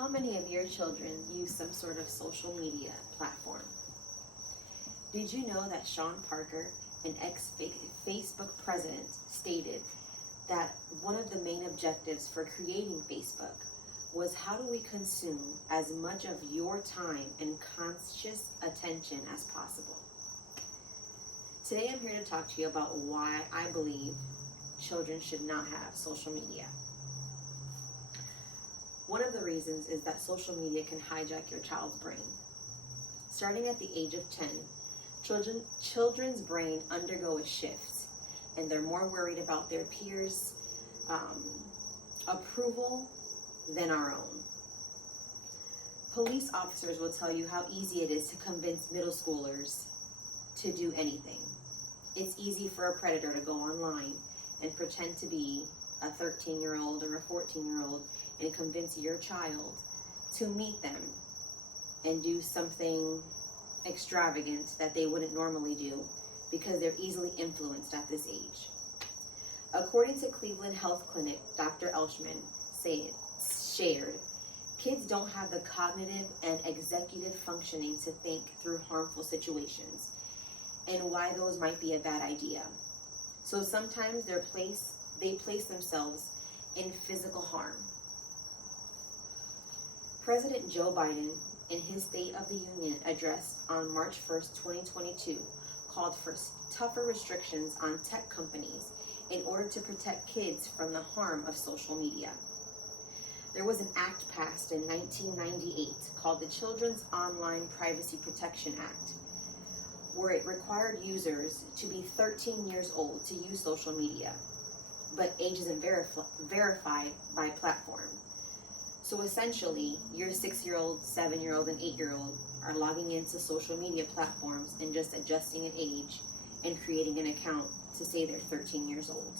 How many of your children use some sort of social media platform? Did you know that Sean Parker, an ex-Facebook president, stated that one of the main objectives for creating Facebook was how do we consume as much of your time and conscious attention as possible? Today I'm here to talk to you about why I believe children should not have social media. One of the reasons is that social media can hijack your child's brain. Starting at the age of 10, children's brain undergo a shift, and they're more worried about their peers' approval than our own. Police officers will tell you how easy it is to convince middle schoolers to do anything. It's easy for a predator to go online and pretend to be a 13-year-old or a 14-year-old and convince your child to meet them and do something extravagant that they wouldn't normally do because they're easily influenced at this age. According to Cleveland Health Clinic, Dr. Elshman shared, kids don't have the cognitive and executive functioning to think through harmful situations and why those might be a bad idea. So sometimes they place themselves in physical harm. President Joe Biden, in his State of the Union address on March 1st, 2022, called for tougher restrictions on tech companies in order to protect kids from the harm of social media. There was an act passed in 1998 called the Children's Online Privacy Protection Act, where it required users to be 13 years old to use social media, but age isn't verified by platform. So essentially, your 6-year-old, 7-year-old, and 8-year-old are logging into social media platforms and just adjusting an age and creating an account to say they're 13 years old.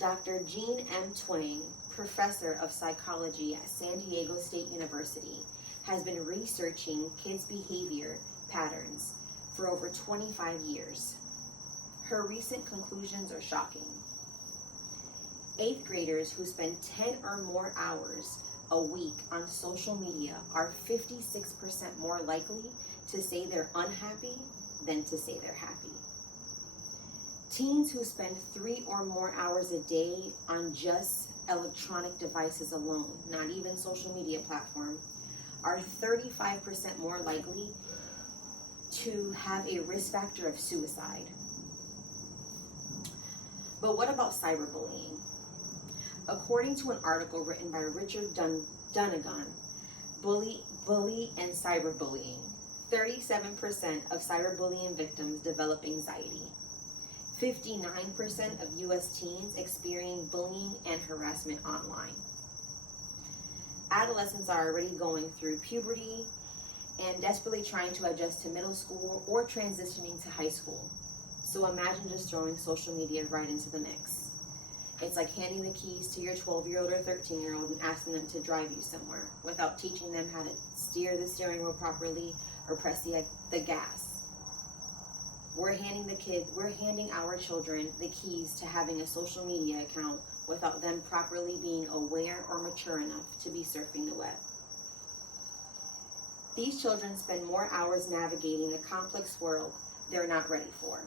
Dr. Jean M. Twang, professor of psychology at San Diego State University, has been researching kids' behavior patterns for over 25 years. Her recent conclusions are shocking. 8th graders who spend 10 or more hours a week on social media are 56% more likely to say they're unhappy than to say they're happy. Teens who spend 3 or more hours a day on just electronic devices alone, not even social media platform, are 35% more likely to have a risk factor of suicide. But what about cyberbullying? According to an article written by Richard Dunagan, Bully and Cyberbullying, 37% of cyberbullying victims develop anxiety. 59% of U.S. teens experience bullying and harassment online. Adolescents are already going through puberty and desperately trying to adjust to middle school or transitioning to high school. So imagine just throwing social media right into the mix. It's like handing the keys to your 12-year-old or 13-year-old and asking them to drive you somewhere without teaching them how to steer the steering wheel properly or press the gas. We're handing our children the keys to having a social media account without them properly being aware or mature enough to be surfing the web. These children spend more hours navigating the complex world they're not ready for.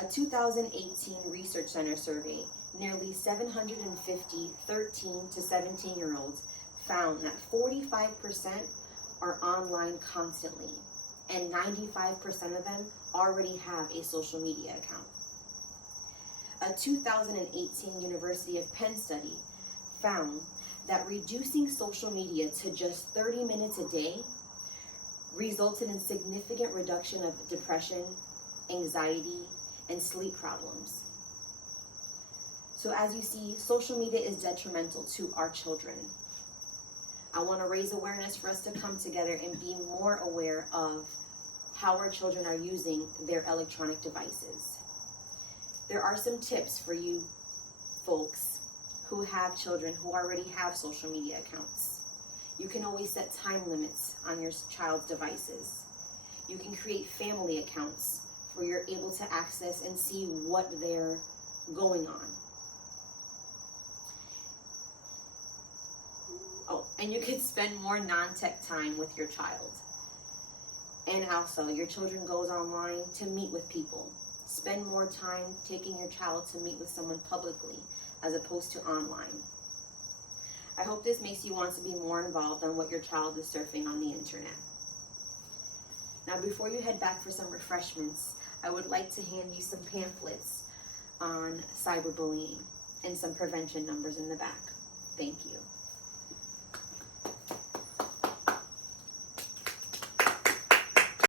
A 2018 Research Center survey, nearly 750 13 to 17-year-olds found that 45% are online constantly, and 95% of them already have a social media account. A 2018 University of Penn study found that reducing social media to just 30 minutes a day resulted in significant reduction of depression, anxiety, and sleep problems. So as you see, social media is detrimental to our children. I want to raise awareness for us to come together and be more aware of how our children are using their electronic devices. There are some tips for you folks who have children who already have social media accounts. You can always set time limits on your child's devices. You can create family accounts where you're able to access and see what they're going on. And you could spend more non-tech time with your child. And also, your children goes online to meet with people. Spend more time taking your child to meet with someone publicly as opposed to online. I hope this makes you want to be more involved on what your child is surfing on the internet. Now, before you head back for some refreshments, I would like to hand you some pamphlets on cyberbullying and some prevention numbers in the back. Thank you.